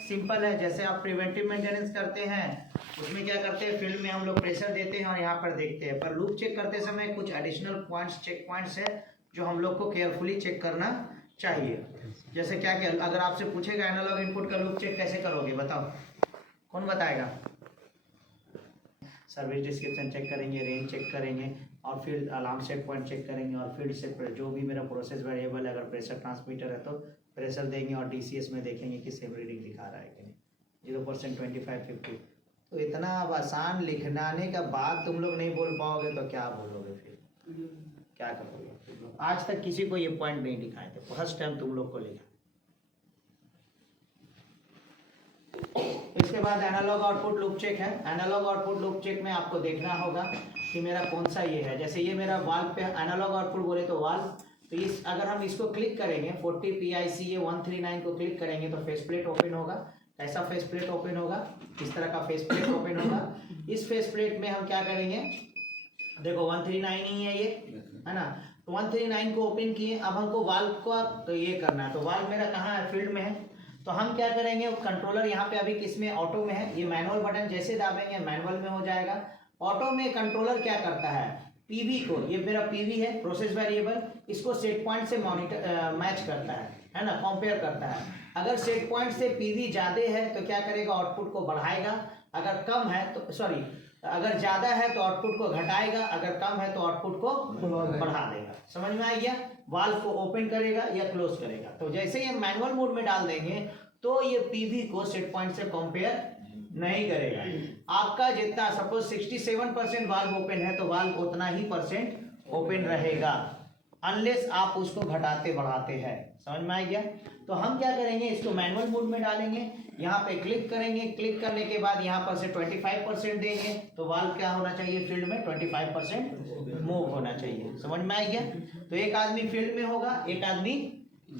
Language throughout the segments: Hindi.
सिंपल है, जैसे आप प्रिवेंटिव मेंटेनेंस करते हैं उसमें क्या करते हैं, फील्ड में हम लोग प्रेशर देते हैं और यहाँ पर देखते हैं। पर लूप चेक करते समय कुछ एडिशनल पॉइंट्स, चेक पॉइंट्स है जो हम लोग को केयरफुली चेक करना चाहिए। जैसे क्या क्या, अगर आपसे पूछेगा एनालॉग इनपुट का लूप चेक कैसे करोगे, बताओ, कौन बताएगा? सर्विस डिस्क्रिप्शन चेक करेंगे, रेंज चेक करेंगे और फिर अलार्म सेट पॉइंट चेक करेंगे और फिर से जो भी मेरा प्रोसेस वेरिएबल है, अगर प्रेशर ट्रांसमीटर है तो प्रेशर देंगे और DCS में देखेंगे कि सेम रीडिंग दिखा रहा है कि नहीं, 0%, 25, 50। तो इतना अब आसान लिखनाने का बाद तुम लोग नहीं बोल पाओगे तो क्या बोलोगे, फिर क्या करोगे? आज तक किसी को ये पॉइंट नहीं दिखाए थे, फर्स्ट टाइम तुम लोग को लिखा। इसके बाद एनालॉग आउटपुट लूप चेक है। एनालॉग आउटपुट लूप चेक में आपको देखना होगा कि मेरा कौन सा ये है। जैसे ये मेरा वाल्व पे एनालॉग आउटपुट बोले तो वाल्व, तो इस अगर हम इसको क्लिक करेंगे 40 PICA 139 को क्लिक करेंगे तो फेस प्लेट ओपन होगा। कैसा फेस प्लेट ओपन होगा? इस तरह का फेस प्लेट ओपन होगा। इस फेस प्लेट में हम क्या करेंगे, देखो 139 ही है ये, है ना। तो 139 को ओपन किए, अब हमको वाल्व को तो ये करना है। तो वाल्व मेरा कहाँ है? फील्ड में है। तो हम क्या करेंगे, कंट्रोलर यहाँ पे अभी किसमें? ऑटो में है। ये मैनुअल बटन जैसे दाबेंगे मैनुअल में हो जाएगा। ऑटो में कंट्रोलर क्या करता है, पीवी को, ये मेरा पीवी है प्रोसेस वेरिएबल, इसको सेट पॉइंट से मॉनिटर मैच करता है ना, कंपेयर करता है। अगर सेट पॉइंट से पीवी ज्यादा है तो क्या करेगा, आउटपुट को बढ़ाएगा। अगर कम है तो सॉरी, अगर ज्यादा है तो आउटपुट को घटाएगा, अगर कम है तो आउटपुट को बढ़ा देगा। समझ में आ गया? वाल्व को ओपन करेगा या क्लोज करेगा। तो जैसे ही मैनुअल मोड में डाल देंगे तो ये पीवी को सेट पॉइंट से कंपेयर नहीं करेगा। आपका जितना सपोज 67% वाल्व ओपन है तो वाल्व उतना ही % ओपन रहेगा, अनलेस आप उसको घटाते बढ़ाते हैं। समझ में आ गया? तो हम क्या करेंगे, इसको मैनुअल मोड में डालेंगे, यहाँ पे क्लिक करेंगे। क्लिक करने के बाद यहाँ पर से 25% देंगे तो वाल्व क्या होना चाहिए, फील्ड में 25% मूव होना चाहिए। समझ में आ गया? तो एक आदमी फील्ड में होगा, एक आदमी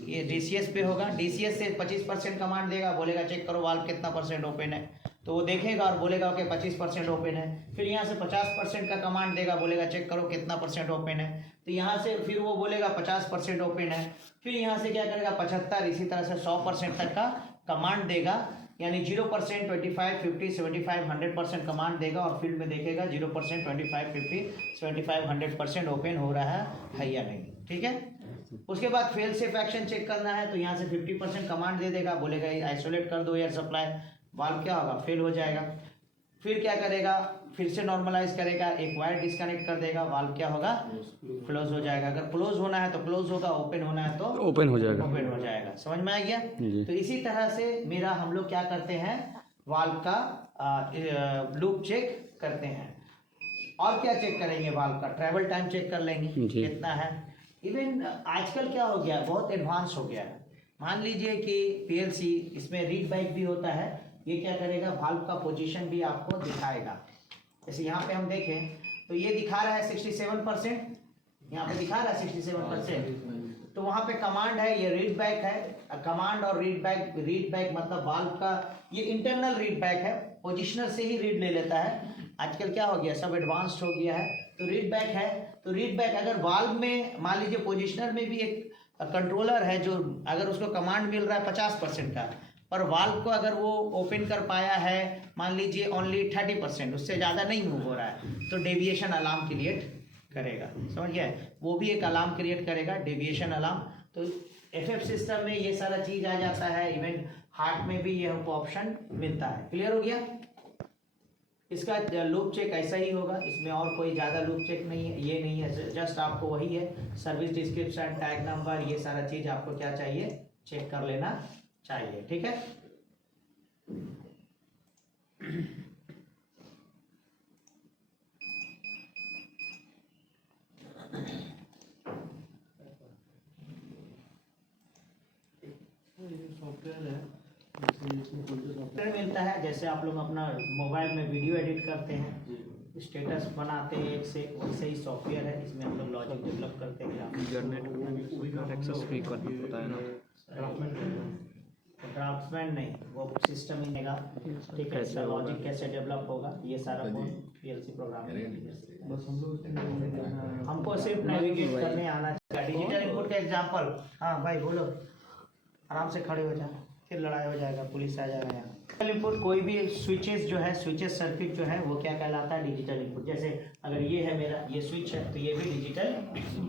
ये DCS पे होगा। DCS से 25% कमांड देगा, बोलेगा चेक करो वाल्व कितना % ओपन है, तो वो देखेगा और बोलेगा ओके 25% ओपन है। फिर यहाँ से 50% का कमांड देगा, बोलेगा चेक करो कितना % ओपन है, तो यहाँ से फिर वो बोलेगा 50% ओपन है। फिर यहाँ से क्या करेगा 75, इसी तरह से 100% तक का कमांड देगा, यानी 0%, 25, 50, 75, 100% कमांड देगा और फील्ड में देखेगा 0%, 25, 50, 75, 100% ओपन हो रहा है या नहीं। ठीक है? उसके बाद फेल सेफ एक्शन चेक करना है तो यहाँ से 50% कमांड दे देगा, बोलेगा आइसोलेट कर दो एयर सप्लाई, वाल्व क्या होगा, फेल हो जाएगा। फिर क्या करेगा, फिर से नॉर्मलाइज करेगा, एक वायर डिस्कनेक्ट कर देगा, वाल्व क्या होगा, क्लोज हो जाएगा। अगर क्लोज होना है तो क्लोज होगा, ओपन होना है तो ओपन हो जाएगा, ओपन हो जाएगा। समझ में आ गया? तो इसी तरह से मेरा हम लोग क्या करते हैं, वाल्व का लूप चेक करते हैं। और क्या चेक करेंगे, वाल्व का ट्रेवल टाइम चेक कर लेंगे कितना है। इवन आजकल क्या हो गया, बहुत एडवांस हो गया है। मान लीजिए कि PLC इसमें रीड बैक भी होता है, ये क्या करेगा, वाल्व का पोजीशन भी आपको दिखाएगा। जैसे यहाँ पे हम देखें तो ये दिखा रहा है 67%, यहाँ पे दिखा रहा है 67%। तो वहाँ पे कमांड है, ये रीड बैक है। कमांड और रीड बैक मतलब वाल्व का ये इंटरनल रीड बैक है, पोजिशनर से ही रीड ले लेता है। आजकल क्या हो गया, सब एडवांस्ड हो गया है। तो रीड बैक है, तो रीड बैक अगर वाल्व में मान लीजिए पोजिशनर में भी एक कंट्रोलर है जो अगर उसको कमांड मिल रहा है 50% का, पर वाल्व को अगर वो ओपन कर पाया है मान लीजिए ओनली 30%, उससे ज़्यादा नहीं मूव हो रहा है, तो डेविएशन अलार्म क्रिएट करेगा। समझ गया? वो भी एक अलार्म क्रिएट करेगा, डेविएशन अलार्म। तो FF सिस्टम में ये सारा चीज़ आ जाता है। इवन हार्ट में भी ये हमको ऑप्शन मिलता है। क्लियर हो गया? इसका लूप चेक ऐसा ही होगा, इसमें और कोई ज़्यादा लूप चेक नहीं है, ये नहीं है, जस्ट आपको वही है, सर्विस डिस्क्रिप्शन, टैग नंबर, ये सारा चीज़ आपको क्या चाहिए, चेक कर लेना चाहिए। ठीक है? सॉफ्टवेयर मिलता है, जैसे आप लोग अपना मोबाइल में वीडियो एडिट करते हैं, स्टेटस बनाते हैं, एक से वैसे ही सॉफ्टवेयर है, इसमें हम लोग लॉजिक डेवलप करते हैं। ड्राफ्ट्समैन नहीं, वो सिस्टम ही देगा। ठीक है? लॉजिक कैसे डेवलप होगा ये सारा PLC प्रोग्राम हमको सिर्फ नेविगेट करने आना चाहिए। डिजिटल इनपुट का एग्जांपल, हाँ भाई बोलो, आराम से खड़े हो जाए। फिर लड़ाई हो जाएगा, पुलिस आ जाएगा यहाँ। डिजिटल इनपुट कोई भी स्विचेस जो है, स्विचेस सर्किट जो है वो क्या कहलाता है, डिजिटल इनपुट। जैसे अगर ये है मेरा ये स्विच है तो ये भी डिजिटल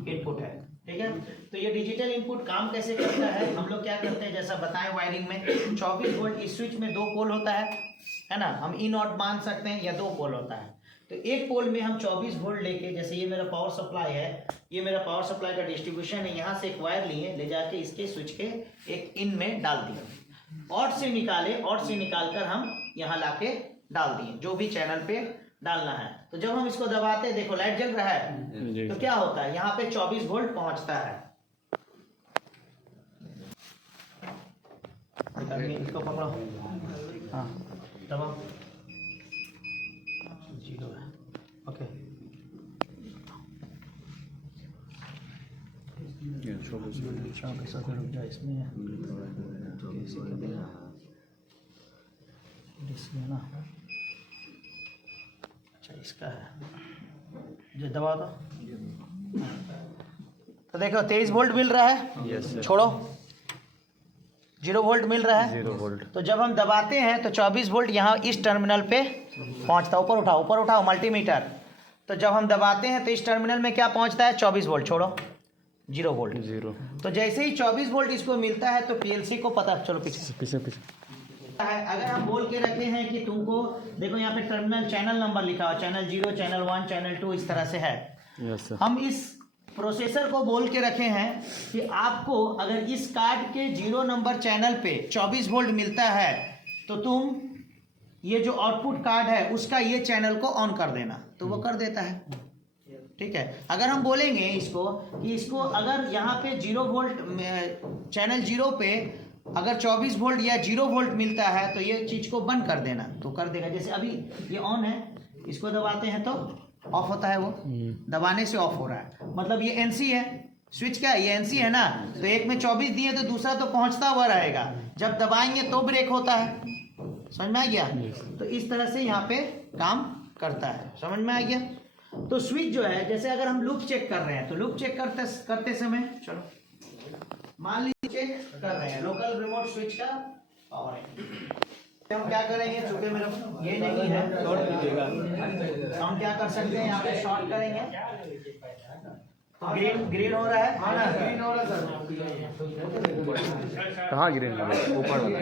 इनपुट है, ठीक है। तो ये डिजिटल इनपुट काम कैसे करता है, हम लोग क्या करते हैं जैसा बताएं वायरिंग में 24 वोल्ट इस स्विच में 2 पोल होता है ना, हम इन आउट मान सकते हैं या 2 पोल होता है। तो एक पोल में हम 24 वोल्ट लेके, जैसे ये मेरा पावर सप्लाई है, ये मेरा पावर सप्लाई का डिस्ट्रीब्यूशन है, यहाँ से एक वायर लिए ले जाके इसके स्विच के एक इन में डाल दिया, आउट से निकाल कर हम यहाँ लाके डाल दिए जो भी चैनल पे डालना है। तो जब हम इसको दबाते हैं, देखो लाइट जल रहा है, तो क्या होता है यहाँ पे 24 वोल्ट पहुंचता है। इसको पकड़ो, हाँ दबाओ, 0 है, ओके। रुक जा, इसमें है ना, अच्छा इसका है, जो दबा दो। तो देखो 23 वोल्ट मिल रहा है, छोड़ो 0 वोल्ट मिल रहा है, 0 वोल्ट। तो जब हम दबाते हैं तो 24 वोल्ट यहाँ इस टर्मिनल पे पहुँचता है। ऊपर उठाओ मल्टीमीटर। तो जब हम दबाते हैं तो इस टर्मिनल में क्या पहुँचता है, 24 वोल्ट, छोड़ो 0 वोल्ट। 0। तो जैसे ही 24 वोल्ट इसको मिलता है तो पीएलसी को पता, चलो पीछे है। अगर हम बोल के रखे हैं कि तुमको देखो यहाँ पे टर्मिनल चैनल नंबर लिखा हुआ, चैनल 0, चैनल 1, चैनल 2 इस तरह से है। हम इस प्रोसेसर को बोल के रखे हैं कि आपको अगर इस कार्ड के 0 नंबर चैनल पे 24 वोल्ट मिलता है तो तुम ये जो आउटपुट कार्ड है उसका ये चैनल को ऑन कर देना, तो वो कर देता है, ठीक है। अगर हम बोलेंगे इसको कि इसको अगर यहाँ पे 0 वोल्ट चैनल 0 पे अगर 24 वोल्ट या 0 वोल्ट मिलता है तो ये चीज को बंद कर देना, तो कर देगा। जैसे अभी ये ऑन है, इसको दबाते हैं तो ऑफ होता है, वो दबाने से ऑफ हो रहा है, मतलब ये एनसी है, स्विच क्या है, ये एनसी है ना, तो एक में 24 दिए तो दूसरा तो पहुंचता हुआ रहेगा, जब दबाएंगे तो ब्रेक होता है, समझ में आ गया। तो इस तरह से यहाँ पे काम करता है, समझ में आ गया। तो स्विच जो है, जैसे अगर हम लूप चेक कर रहे हैं तो लूप चेक करते समय, चलो मान लीजिए चेक कर रहे हैं लोकल रिमोट स्विच का पावर है, हम क्या करेंगे, चूंकि मेरा ये नहीं है, हम क्या कर सकते हैं, यहाँ पे शॉर्ट करेंगे तो ग्रीन हो रहा है, हाँ ना, ग्रीन हो रहा है सर। कहाँ ग्रीन है, ऊपर वाला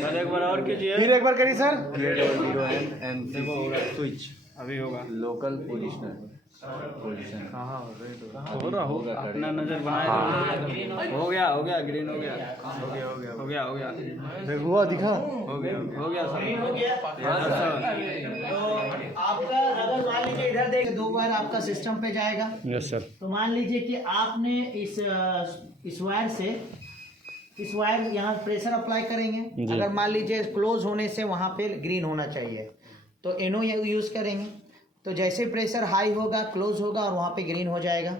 सर एक बार और कीजिए, फिर एक बार करिए सर। ग्रेड 0 एंड स्विच अभी होगा लोकल पोजीशन हो रहा होगा, अपना नजर बनाए। हो गया ग्रीन हो गया हुआ दिखा, हो गया सर, ग्रीन हो गया। तो आपका अगर मान लीजिए इधर देख 2 बार आपका सिस्टम पे जाएगा, यस सर। तो मान लीजिए कि आपने इस वायर से इस वायर यहाँ प्रेशर अप्लाई करेंगे, अगर मान लीजिए क्लोज होने से वहाँ पे ग्रीन होना चाहिए तो एनो यूज करेंगे, तो जैसे प्रेशर हाई होगा क्लोज होगा और वहाँ पे ग्रीन हो जाएगा।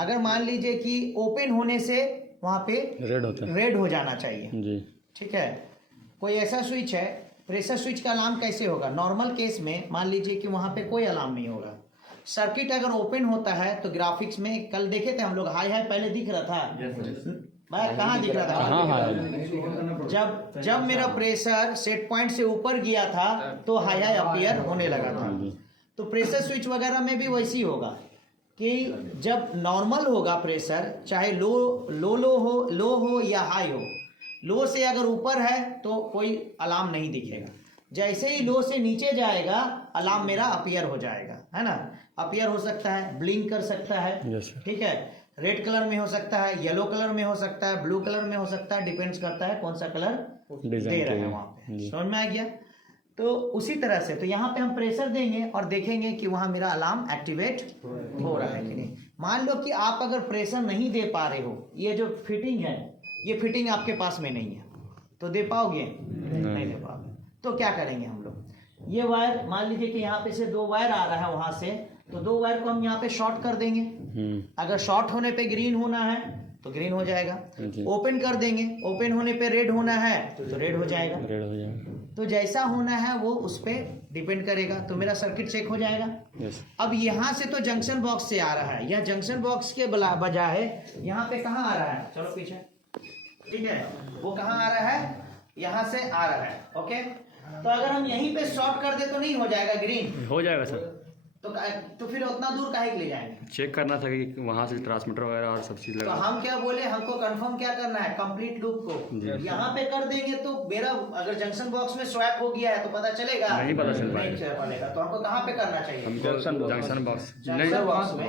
अगर मान लीजिए कि ओपन होने से वहाँ पे रेड हो जाना चाहिए जी, ठीक है। कोई ऐसा स्विच है, प्रेशर स्विच का अलार्म कैसे होगा, नॉर्मल केस में मान लीजिए कि वहाँ पे कोई अलार्म नहीं होगा, सर्किट अगर ओपन होता है तो ग्राफिक्स में कल देखे थे हम लोग, हाई पहले दिख रहा था भाई, कहाँ दिख रहा था, जब मेरा प्रेशर सेट पॉइंट से ऊपर गया था तो हाई अपीयर होने लगा था। तो प्रेशर स्विच वगैरह में भी वैसी होगा कि जब नॉर्मल होगा प्रेशर, चाहे लो हो या हाई हो, लो से अगर ऊपर है तो कोई अलार्म नहीं दिखेगा, जैसे ही लो से नीचे जाएगा अलार्म मेरा अपीयर हो जाएगा, है ना। अपीयर हो सकता है, ब्लिंक कर सकता है, ठीक है, रेड कलर में हो सकता है, येलो कलर में हो सकता है, ब्लू कलर में हो सकता है, डिपेंड्स करता है कौन सा कलर दे रहे हैं वहाँ पे, समझ में आ गया। तो उसी तरह से तो यहाँ पे हम प्रेशर देंगे और देखेंगे कि वहाँ मेरा अलार्म एक्टिवेट हो रहा है कि नहीं। मान लो कि आप अगर प्रेशर नहीं दे पा रहे हो, ये जो फिटिंग है ये फिटिंग आपके पास में नहीं है, तो दे पाओगे, नहीं दे पाओगे, तो क्या करेंगे हम लोग, ये वायर मान लीजिए कि यहाँ पे से 2 वायर आ रहा है वहां से, तो 2 वायर को हम यहाँ पे शॉर्ट कर देंगे, अगर शॉर्ट होने पे ग्रीन होना है तो ग्रीन हो जाएगा, ओपन कर देंगे, ओपन होने पे रेड होना है तो रेड हो जाएगा, तो जैसा होना है वो उस पे डिपेंड करेगा, तो मेरा सर्किट चेक हो जाएगा। अब यहाँ से तो जंक्शन बॉक्स से आ रहा है, यह जंक्शन बॉक्स के बजाय यहाँ पे कहाँ आ रहा है, चलो पीछे ठीक है, वो कहाँ आ रहा है, यहाँ से आ रहा है। ओके, तो अगर हम यहीं पे शॉर्ट कर दे तो नहीं हो जाएगा ग्रीन, हो जाएगा सर। तो फिर उतना दूर काहे के ले जाएंगे। चेक करना था कि वहाँ से ट्रांसमीटर वगैरह और सब चीज़ तो लगा। हम क्या बोले, हमको कंफर्म क्या करना है, कंप्लीट लूप को यहाँ पे कर देंगे तो मेरा अगर जंक्शन बॉक्स में स्वैप हो गया है तो पता चलेगा, नहीं पता चल नहीं चल पाएगा। तो हमको कहाँ पे करना चाहिए, हमको जंक्शन बॉक्स जंक्शन बॉक्स में,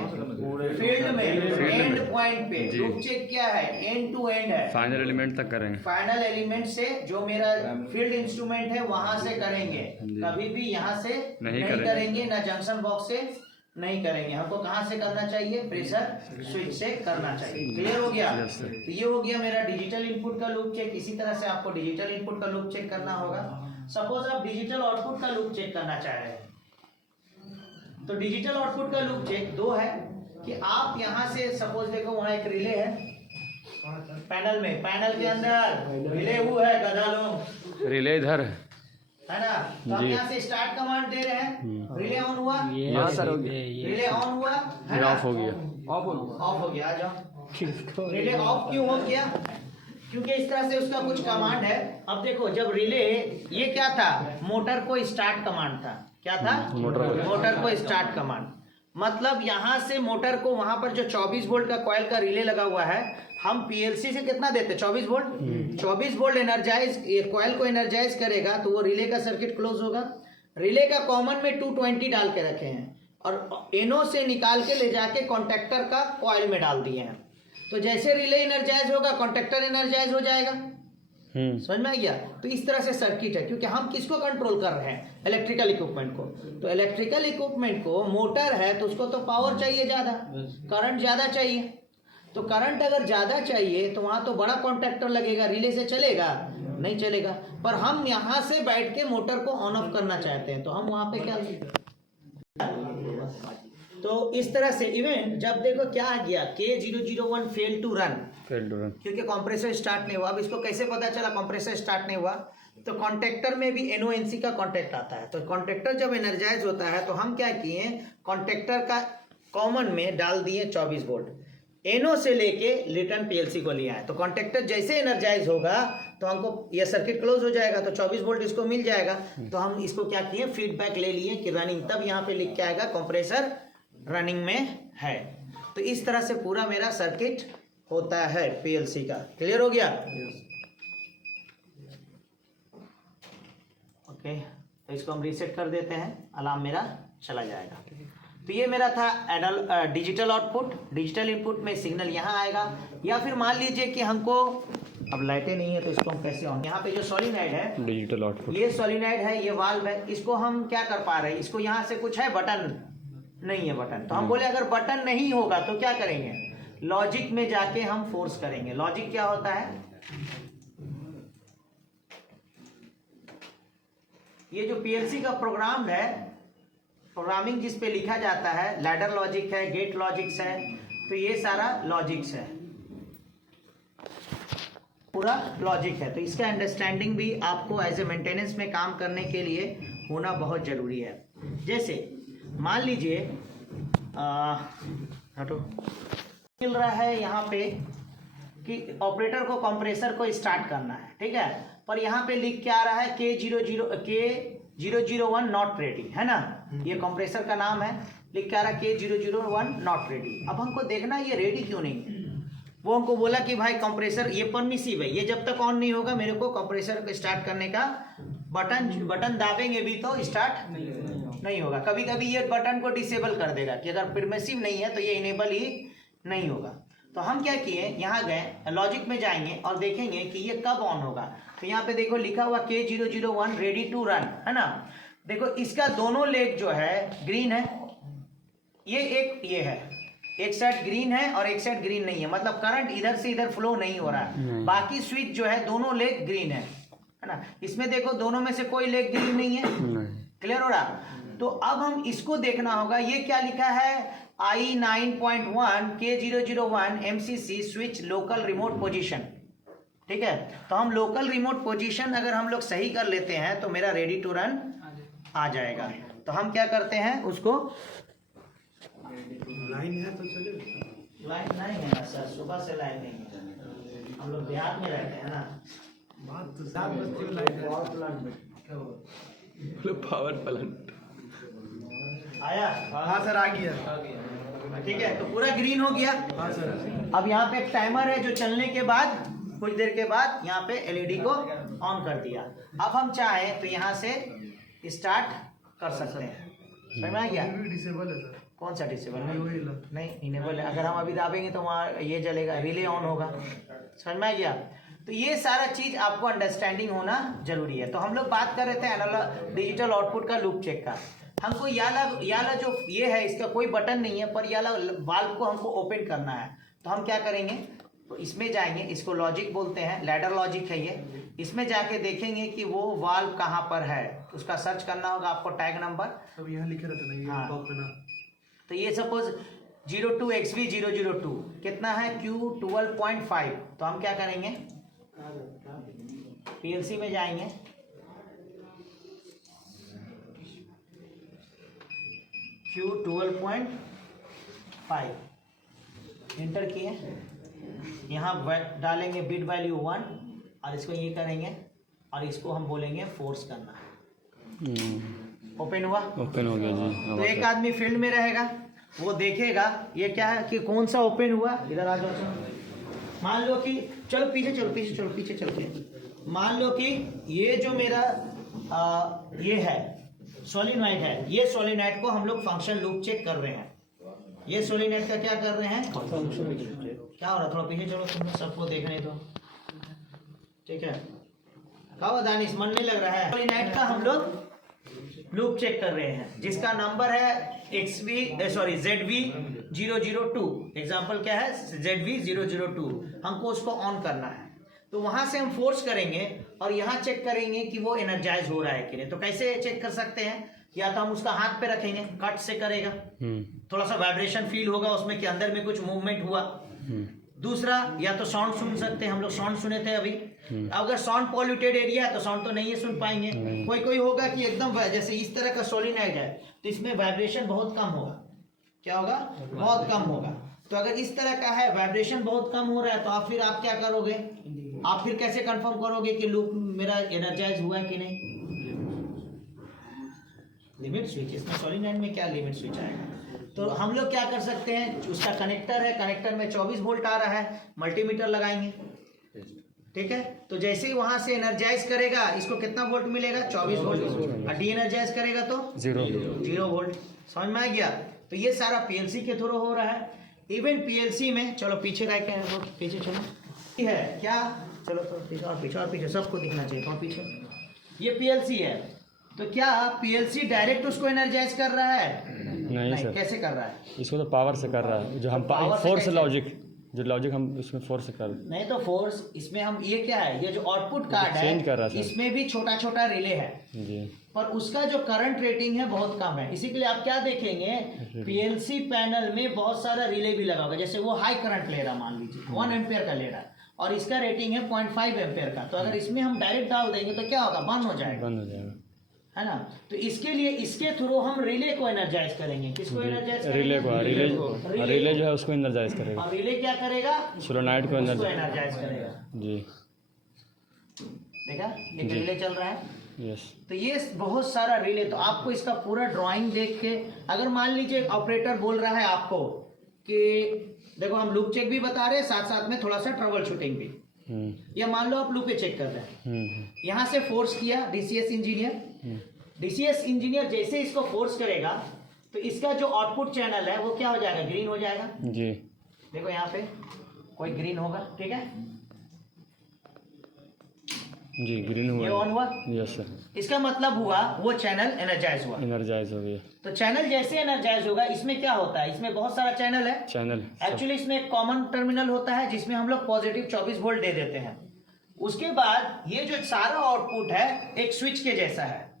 फील्ड में, एंड पॉइंट पे लूप चेक क्या है, एंड टू एंड है, फाइनल एलिमेंट तक करेंगे। फाइनल एलिमेंट से जो मेरा फील्ड इंस्ट्रूमेंट है वहां से करेंगे, कभी भी यहाँ से नहीं करेंगे, ना जंक्शन बॉक्स से नहीं करेंगे। हमको कहाँ से करना चाहिए, प्रेशर स्विच से करना चाहिए। क्लियर हो गया। तो ये हो गया मेरा डिजिटल इनपुट का लूप चेक। इसी तरह से आपको डिजिटल इनपुट का लूप चेक करना होगा। सपोज आप डिजिटल आउटपुट का लूप चेक करना चाह रहे हैं, तो डिजिटल आउटपुट का लूप चेक दो है कि आप यहाँ से सपोज देखो वहाँ एक रिले है पैनल में, पैनल के अंदर रिले हुआ है गधा लोग, रिले इधर है ना। तो हम यहाँ से स्टार्ट कमांड दे रहे हैं, रिले ऑन हुआ, रिले ऑन हुआ, है ना, ऑफ हो गया, ऑफ हो गया। आ जाओ, रिले ऑफ क्यों हो गया, क्योंकि इस तरह से उसका कुछ कमांड है। अब देखो जब रिले, ये क्या था, मोटर को स्टार्ट कमांड था, क्या था, मोटर को स्टार्ट कमांड। मतलब यहाँ से मोटर को वहां पर जो 24 वोल्ट का कॉइल का रिले लगा हुआ है, हम पीएलसी से कितना देते, 24 वोल्ट, 24 वोल्ट एनर्जाइज, ये कॉइल को एनर्जाइज करेगा तो वो रिले का सर्किट क्लोज होगा। रिले का कॉमन में 220 डाल के रखे हैं और एनो से निकाल के ले जाके कॉन्टेक्टर का कॉइल में डाल दिए हैं। तो जैसे रिले एनर्जाइज होगा कॉन्टेक्टर एनर्जाइज हो जाएगा। समझ में आ गया। तो इस तरह से सर्किट है, क्योंकि हम किसको कंट्रोल कर रहे हैं, इलेक्ट्रिकल इक्विपमेंट को। तो इलेक्ट्रिकल इक्विपमेंट को, मोटर है तो उसको तो पावर चाहिए ज्यादा, करंट ज्यादा चाहिए। तो करंट अगर ज्यादा चाहिए तो वहां तो बड़ा कॉन्ट्रैक्टर लगेगा, रिले से चलेगा नहीं चलेगा। पर हम यहाँ से बैठ के मोटर को ऑन ऑफ करना चाहते हैं, तो हम वहां पे क्या, तो इस तरह से इवेंट जब देखो क्या आ गया, K001 फेल टू रन, क्योंकि कंप्रेसर स्टार्ट नहीं हुआ। अब इसको कैसे पता चला कंप्रेसर स्टार्ट नहीं हुआ, तो कॉन्ट्रैक्टर में भी NONC का कॉन्ट्रैक्ट आता है। तो कॉन्ट्रैक्टर जब एनर्जाइज होता है तो हम क्या किए, कॉन्ट्रैक्टर का कॉमन में डाल दिए 24 वोल्ट, एनो से लेके रिटर्न पीएलसी को लिया है। तो कॉन्ट्रैक्टर जैसे एनर्जाइज होगा तो हमको यह सर्किट क्लोज हो जाएगा, तो 24 वोल्ट इसको मिल जाएगा। तो हम इसको क्या किए, फीडबैक ले लिए कि रनिंग, तब यहाँ पे लिख के आएगा कंप्रेसर रनिंग में है। तो इस तरह से पूरा मेरा सर्किट होता है पीएलसी का। क्लियर हो गया। ओके, तो इसको हम रीसेट कर देते हैं, अलार्म मेरा चला जाएगा। तो ये मेरा था डिजिटल आउटपुट। डिजिटल इनपुट में सिग्नल यहाँ आएगा, या फिर मान लीजिए कि हमको, अब लाइटें नहीं है तो इसको हम कैसे ऑन, यहाँ पे जो सोलिनॉइड है, डिजिटल आउटपुट, ये सोलिनॉइड है, ये वाल्व है, इसको हम क्या कर पा रहे हैं, इसको यहाँ से कुछ है, बटन नहीं है बटन। तो हम बोले अगर बटन नहीं होगा तो क्या करेंगे, लॉजिक में जाके हम फोर्स करेंगे। लॉजिक क्या होता है, ये जो पीएलसी का प्रोग्राम है, प्रोग्रामिंग जिस पे लिखा जाता है, लैडर लॉजिक है, गेट लॉजिक्स है, तो ये सारा लॉजिक्स है, पूरा लॉजिक है। तो इसका अंडरस्टैंडिंग भी आपको एज ए मेंटेनेंस में काम करने के लिए होना बहुत जरूरी है। जैसे मान लीजिए हटो, मिल रहा है यहाँ पे कि ऑपरेटर को कंप्रेसर को स्टार्ट करना है, ठीक है, पर यहाँ पे लिख के आ रहा है K001 नॉट रेडी, है ना, ये कंप्रेसर का नाम है, लिख के आ रहा है K001 नॉट रेडी। अब हमको देखना ये रेडी क्यों नहीं है। वो हमको बोला कि भाई कंप्रेसर ये परमिसिव है, ये जब तक ऑन नहीं होगा मेरे को कंप्रेसर को स्टार्ट करने का बटन दाबेंगे भी तो स्टार्ट नहीं होगा। कभी कभी ये बटन को डिसेबल कर देगा कि अगर परमिसिव नहीं है तो ये इनेबल ही नहीं होगा। तो हम क्या किए, यहाँ गए, लॉजिक में जाएंगे और देखेंगे कि ये कब ऑन होगा। तो यहाँ पे देखो लिखा हुआ K001 रेडी टू रन, है ना। देखो इसका दोनों लेग जो है ग्रीन है, ये है, एक साइड ग्रीन है और एक साइड ग्रीन नहीं है, मतलब करंट इधर से इधर फ्लो नहीं हो रहा है। बाकी स्विच जो है दोनों लेग ग्रीन है ना। इसमें देखो दोनों में से कोई लेग ग्रीन नहीं है। क्लियर हो रहा। तो अब हम इसको देखना होगा, ये क्या लिखा है, I9.1 K001 MCC switch local remote position, ठीक है। तो हम लोकल रिमोट पोजीशन अगर हम लोग सही कर लेते हैं तो मेरा रेडी टू रन आ जाएगा। तो हम क्या करते हैं उसको, लाइन है तो चले, लाइन नहीं है ना सर, सुबह से लाइन नहीं है, हम लोग देहात में रहते हैं ना। पावर प्लांट आया? हाँ सर आ गया। ठीक है, तो पूरा ग्रीन हो गया। हाँ सर। अब यहाँ पे एक टाइमर है जो चलने के बाद कुछ देर के बाद यहाँ पे एलईडी को ऑन कर दिया। अब हम चाहें तो यहाँ से स्टार्ट कर सकते हैं। समझ में आ गया? डिसेबल है सर। कौन सा डिसेबल है? वही लो। नहीं, इनेबल है। अगर हम अभी दाबेंगे तो वहाँ ये जलेगा, रिले ऑन होगा। समझ में आ गया? तो ये सारा चीज आपको अंडरस्टैंडिंग होना जरूरी है। तो हम लोग बात कर रहे थे एनालॉग डिजिटल आउटपुट का लूप चेक का। हमको याला जो ये है, इसका कोई बटन नहीं है, पर याला वाल्व को हमको ओपन करना है। तो हम क्या करेंगे, तो इसमें जाएंगे, इसको लॉजिक बोलते हैं, लैडर लॉजिक है ये। इसमें जाके देखेंगे कि वो वाल्व कहाँ पर है, उसका सर्च करना होगा आपको, टैग नंबर। अब यहाँ लिखे रहते ना, ये हाँ। टॉप पे ना। तो ये सपोज 02XV002 कितना है, Q12.5। तो हम क्या करेंगे, पीएलसी में जाएंगे, Q12.5 इंटर किए, यहाँ डालेंगे बिट वैल्यू 1 और इसको ये करेंगे और इसको हम बोलेंगे फोर्स करना। ओपन हुआ? ओपन हो गया जी। तो एक आदमी फील्ड में रहेगा, वो देखेगा ये क्या है कि कौन सा ओपन हुआ। इधर आ जाओ। मान लो कि चलो पीछे चलते। मान लो कि ये जो मेरा ये है सोलिनॉइड है, ये सोलिनॉइड को हम लोग फंक्शन लूप चेक कर रहे हैं। ये सोलिनॉइड का क्या कर रहे हैं, क्या हो रहा, थोड़ा पीछे चलो, तुम सबको देखने दो। ठीक है, क्या हुआ दानिश, मन नहीं लग रहा है? सोलिनॉइड का हम लोग लूप चेक कर रहे हैं, जिसका नंबर है ZV002। एग्जांपल क्या है, ZV002। हमको उसको ऑन करना है, तो वहां से हम फोर्स करेंगे और यहाँ चेक करेंगे कि वो एनर्जाइज हो रहा है कि नहीं। तो कैसे चेक कर सकते हैं, या तो हम उसका हाथ पे रखेंगे, कट से करेगा, थोड़ा सा वाइब्रेशन फील होगा उसमें कि अंदर में कुछ मूवमेंट हुआ। दूसरा, या तो साउंड सुन सकते हैं, हम लोग साउंड सुने थे अभी। अगर साउंड पॉल्यूटेड एरिया है तो साउंड तो नहीं सुन पाएंगे। कोई होगा कि एकदम जैसे इस तरह का सोलिनॉइड है तो इसमें वाइब्रेशन बहुत कम होगा। क्या होगा, बहुत कम होगा। तो अगर इस तरह का है, वाइब्रेशन बहुत कम हो रहा है, तो आप क्या करोगे, आप फिर कैसे कंफर्म करोगे कि लूप मेरा एनर्जाइज हुआ है कि नहीं? लिमिट स्विच, इसमें सोलिनॉइड में क्या लिमिट स्विच आएगा। तो हम लोग क्या कर सकते हैं, उसका कनेक्टर है, कनेक्टर में 24 वोल्ट आ रहा है, मल्टीमीटर लगाएंगे। ठीक है, तो जैसे ही वहां से एनर्जाइज करेगा, इसको कितना वोल्ट मिलेगा, 24 वोल्ट। और डी एनर्जाइज करेगा तो 0 वोल्ट। समझ में आ गया? तो ये सारा पीएलसी के थ्रू हो रहा है। इवन पीएलसी में, चलो पीछे रह के पीछे चलो, है क्या, चलो पीछे सबको दिखना चाहिए। और पीछे ये पीएलसी है, तो क्या पीएलसी डायरेक्ट उसको एनर्जाइज कर रहा है? नहीं सर। कैसे कर रहा है? इसको तो पावर से कर रहा है, जो हम फोर्स लॉजिक, जो लॉजिक हम उसमें फोर्स से कर रहे हैं। नहीं तो फोर्स इसमें हम, ये क्या है, ये जो आउटपुट कार्ड चेंज कर रहा है, है इसमें भी छोटा छोटा रिले है जी, पर उसका जो करंट रेटिंग है बहुत कम है। इसी के लिए आप क्या देखेंगे, पीएलसी पैनल में बहुत सारा रिले भी लगा होगा। जैसे वो हाई करंट ले रहा, मान लीजिए 1 एम्पियर का ले रहा है और इसका रेटिंग है 0.5 एम्पियर का। तो अगर इसमें हम डायरेक्ट डाल देंगे तो क्या होगा, बंद हो जाएगा, है ना। तो इसके लिए इसके थ्रू हम रिले को एनर्जाइज करेंगे। किसको एनर्जाइज करेंगे? रिले जो है उसको एनर्जाइज करेगा। और रिले क्या करेगा, सोलेनॉइड को एनर्जाइज करेगा जी। देखा, एक रिले चल रहा है। यस। तो ये बहुत सारा रिले। तो आपको इसका पूरा ड्राइंग देख के, अगर मान लीजिए ऑपरेटर बोल रहा है आपको कि देखो हम लूप चेक भी बता रहे हैं, साथ साथ में थोड़ा सा ट्रबल शूटिंग भी, या मान लो आप लूप पे चेक कर रहे हैं, यहाँ से फोर्स किया डीसीएस इंजीनियर जैसे इसको फोर्स करेगा तो इसका जो आउटपुट चैनल है वो क्या हो जाएगा, ग्रीन हो जाएगा जी। देखो यहाँ पे कोई ग्रीन होगा, ठीक है जी, ग्रीन हुआ, ये ऑन हुआ। Yes sir. इसका मतलब हुआ वो चैनल एनर्जाइज हुआ, एनर्जाइज हो गया। तो चैनल जैसे एनर्जाइज होगा, इसमें क्या होता है, इसमें बहुत सारा चैनल है। एक्चुअली इसमें एक कॉमन टर्मिनल होता है जिसमें हम लोग पॉजिटिव 24 वोल्ट दे देते हैं। उसके बाद ये जो सारा आउटपुट है एक स्विच के जैसा है।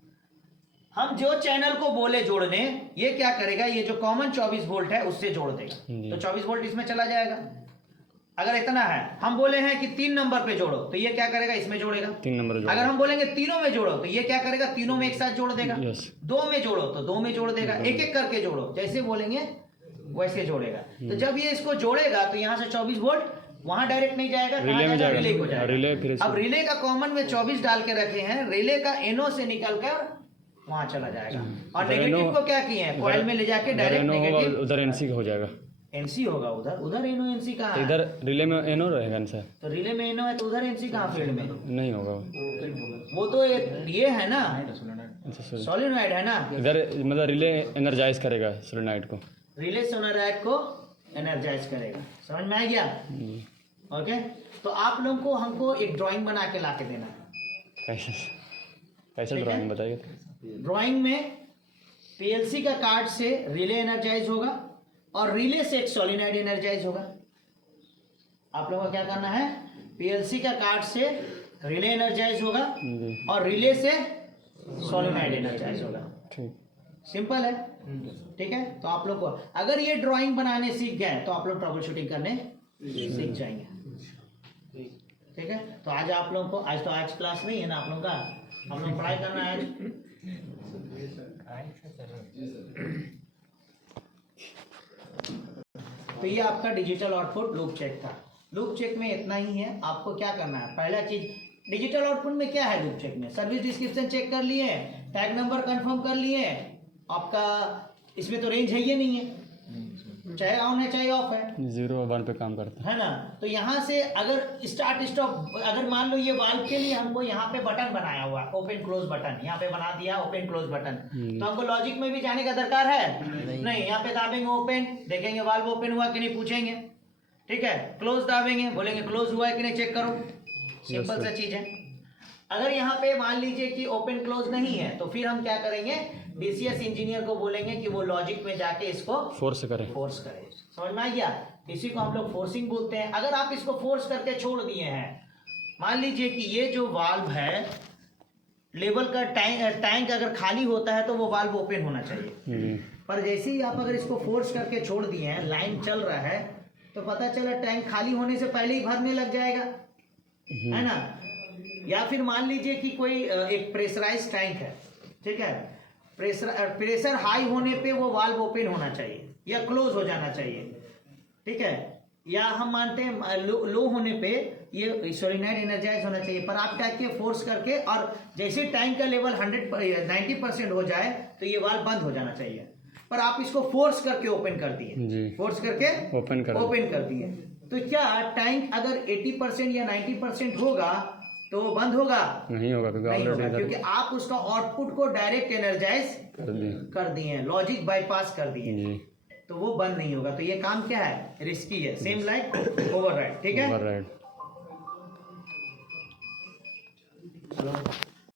हम जो चैनल को बोले जोड़ने, ये क्या करेगा, ये जो कॉमन 24 वोल्ट है उससे जोड़ देगा, तो 24 वोल्ट इसमें चला जाएगा। अगर इतना है, हम बोले हैं कि 3 नंबर पे जोड़ो, तो ये क्या करेगा, इसमें जोड़ेगा 3 नंबर। अगर हम बोलेंगे तीनों में जोड़ो, तो ये क्या करेगा, तीनों में एक साथ जोड़ देगा। 2 में जोड़ो तो 2 में जोड़ देगा, एक एक करके जोड़ो, जैसे बोलेंगे वैसे जोड़ेगा। तो जब ये इसको जोड़ेगा तो यहाँ से 24 वोल्ट वहां डायरेक्ट नहीं जाएगा, कहाँ रिले में जाएगा? जाएगा। रिले को जाएगा। रिले फिर अब रिले का कॉमन में 24 डाल के रखे हैं, रिले का एनो से निकल कर वहां चला जाएगा। और उधर नेगेटिव NO को क्या किए हैं, कॉइल में ले जाके डायरेक्ट एनो होगा, नेगेटिव उधर एनसी हो जाएगा। एनसी होगा, उधर उधर एनो एनसी कहाँ तो है? इधर रिले में एनो रहेगा ना सर? तो रिले में एनो है तो उधर एनसी कहाँ फील्ड में? नहीं होगा वो तो ये है ना, अच्छा सर। सोलिनॉइड है ना, इधर मतलब रिले एनर्जाइज करेगा सोलेनॉइड को। रिले सोलेनॉइड को एनर्जाइज करेगा। समझ में आ गया? जी। ओके, तो आप लोगों को हमको एक ड्राइंग बना के ला के देना है। कैसे कैसे ठीक है? ड्राइंग बताइए तो। ड्राइंग में पीएलसी का कार्ड से रिले एनर्जाइज होगा और रिले से एक सोलिनॉइड एनर्जाइज होगा। आप लोगों को क्या करना है, पीएलसी का कार्ड से रिले एनर्जाइज होगा जी और रिले से सोलिनॉइड एनर्जाइज होगा। ठीक। सिंपल है, ठीक है। तो आप लोग को अगर ये ड्राइंग बनाने सीख गए तो आप लोग ट्रबल शूटिंग करने सीख जाएंगे। ठीक है, तो आज आप लोगों को आज क्लास नहीं है ना आप लोगों का, आप लोग पढ़ाई करना है आज। तो ये आपका डिजिटल आउटपुट लूप चेक था। लूप चेक में इतना ही है, आपको क्या करना है, पहला चीज डिजिटल आउटपुट में क्या है, लूप चेक में सर्विस डिस्क्रिप्शन चेक कर लिए, टैग नंबर कंफर्म कर लिए, आपका इसमें तो रेंज है ही नहीं है, चाहे ऑन है चाहे ऑफ है, 0 और 1 पे काम करता है ना। तो यहाँ से अगर स्टार्ट स्टॉप, अगर मान लो ये वाल्व के लिए हमको यहाँ पे बटन बनाया हुआ है, ओपन क्लोज बटन यहाँ पे बना दिया, ओपन क्लोज बटन, तो हमको लॉजिक में भी जाने का दरकार है नहीं। यहाँ पे दाबेंगे ओपन, देखेंगे वाल्व ओपन हुआ कि नहीं पूछेंगे, ठीक है। क्लोज दाबेंगे, बोलेंगे क्लोज हुआ है कि नहीं चेक करो, सिंपल सा चीज है। अगर यहाँ पे मान लीजिए कि ओपन क्लोज नहीं है तो फिर हम क्या करेंगे, डीसीएस इंजीनियर को बोलेंगे कि वो लॉजिक में जाके इसको फोर्स करें। फोर्स करे। समझ में आ गया? इसी को हम लोग फोर्सिंग बोलते हैं। अगर आप इसको फोर्स करके छोड़ दिए हैं, मान लीजिए कि ये जो वाल्व है लेवल का टैंक अगर खाली होता है तो वो वाल्व ओपन होना चाहिए, पर जैसे ही आप अगर इसको फोर्स करके छोड़ दिए हैं, लाइन चल रहा है, तो पता चला टैंक खाली होने से पहले ही भरने लग जाएगा, है ना। या फिर मान लीजिए कि कोई एक प्रेशराइज टैंक है, ठीक है, प्रेशर हाई होने पे वो वाल्व ओपन होना चाहिए या क्लोज हो जाना चाहिए, ठीक है। या हम मानते हैं लो होने पे ये सोलिनॉइड एनर्जाइज होना चाहिए, पर आप क्या किए, फोर्स करके, और जैसे टैंक का लेवल 90% हो जाए तो ये वाल्व बंद हो जाना चाहिए, पर आप इसको फोर्स करके ओपन कर दिए, फोर्स करके ओपन कर दिए, तो क्या टैंक अगर 80% या 90% होगा तो वो बंद होगा? नहीं होगा, क्योंकि आप उसका आउटपुट को डायरेक्ट एनर्जाइज कर दिए, लॉजिक बाईपास कर दिए, तो वो बंद नहीं होगा। तो ये काम क्या है, रिस्की है, सेम लाइक ओवरराइड, ठीक है।